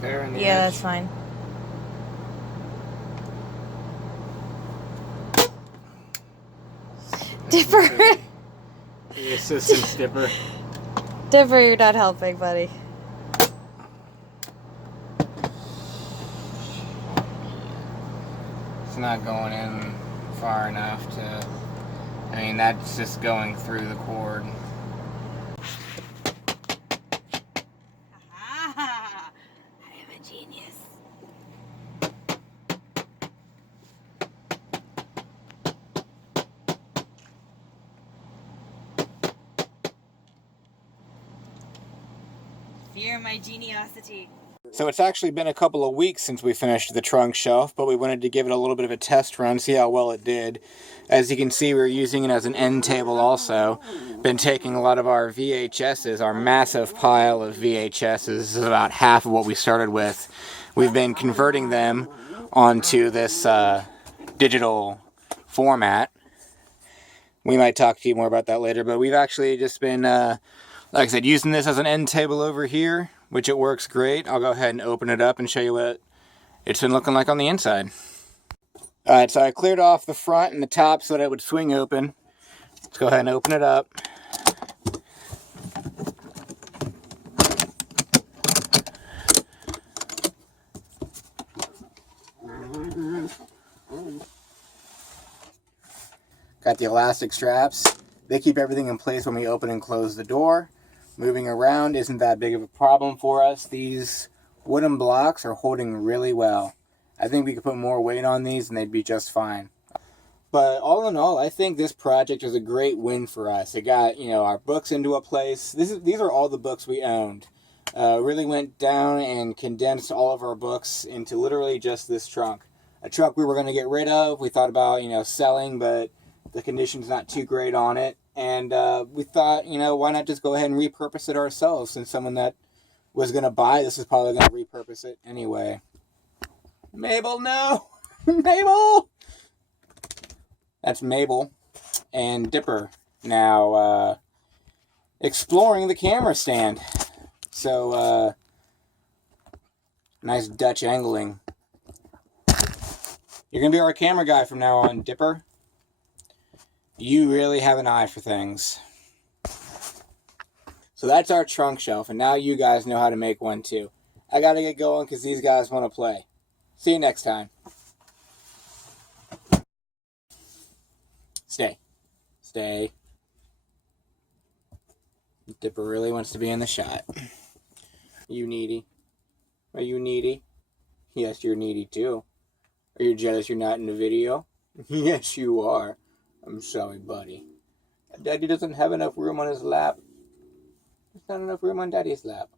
There in the edge. That's fine. Dipper! The assistant Dipper. Dipper, you're not helping, buddy. It's not going in far enough to... I mean, that's just going through the cord. I am a genius. Fear my geniosity. So it's actually been a couple of weeks since we finished the trunk shelf, but we wanted to give it a little bit of a test run, see how well it did. As you can see, we're using it as an end table also. Been taking a lot of our VHSs, our massive pile of VHSs, this is about half of what we started with. We've been converting them onto this digital format. We might talk to you more about that later, but we've actually just been, like I said, using this as an end table over here, which it works great. I'll go ahead and open it up and show you what it's been looking like on the inside. Alright, so I cleared off the front and the top so that it would swing open. Let's go ahead and open it up. Got the elastic straps. They keep everything in place when we open and close the door. Moving around isn't that big of a problem for us. These wooden blocks are holding really well. I think we could put more weight on these and they'd be just fine. But all in all, I think this project was a great win for us. It got, our books into a place. These are all the books we owned. Really went down and condensed all of our books into literally just this trunk. A trunk we were going to get rid of. We thought about, selling, but the condition's not too great on it. And we thought, why not just go ahead and repurpose it ourselves, since someone that was going to buy this is probably going to repurpose it anyway. Mabel, no! Mabel! That's Mabel and Dipper now exploring the camera stand. So, nice Dutch angling. You're going to be our camera guy from now on, Dipper. You really have an eye for things. So that's our trunk shelf, and now you guys know how to make one too. I gotta get going because these guys want to play. See you next time. Stay. Stay. Dipper really wants to be in the shot. You needy? Are you needy? Yes, you're needy too. Are you jealous you're not in the video? Yes, you are. I'm sorry, buddy. Daddy doesn't have enough room on his lap. There's not enough room on Daddy's lap.